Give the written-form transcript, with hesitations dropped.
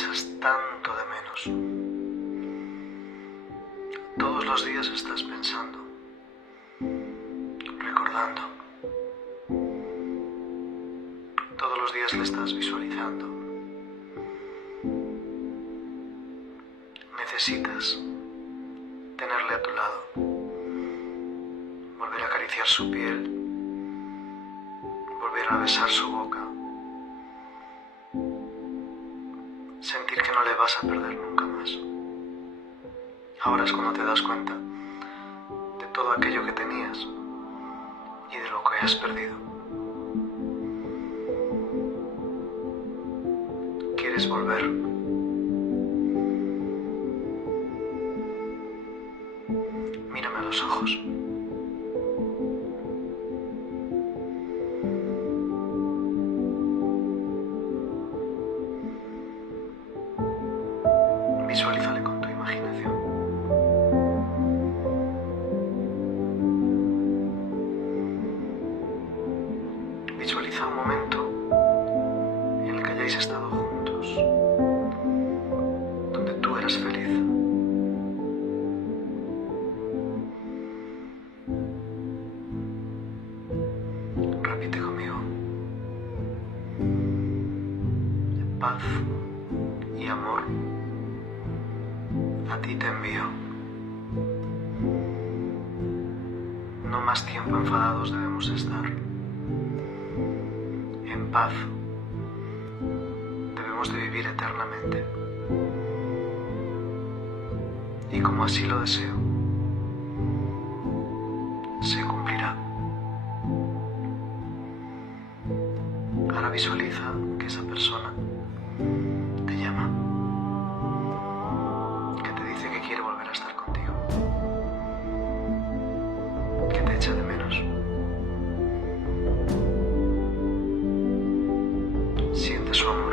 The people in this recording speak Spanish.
echas tanto de menos. Todos los días estás pensando, recordando. Todos los días le estás visualizando. Necesitas tenerle a tu lado, volver a acariciar su piel, volver a besar su boca, sentir que no le vas a perder nunca más. Ahora es cuando te das cuenta de todo aquello que tenías y de lo que has perdido. ¿Quieres volver? Mírame a los ojos. Visualízale con tu imaginación. Visualiza un momento en el que hayáis estado juntos, donde tú eras feliz. Repite conmigo. Paz y amor a ti te envío. No más tiempo enfadados debemos estar. En paz debemos de vivir eternamente. Y como así lo deseo, se cumplirá. Ahora visualiza que esa persona te llama, que te dice que quiere volver a estar contigo, que te echa de menos. Siente su amor.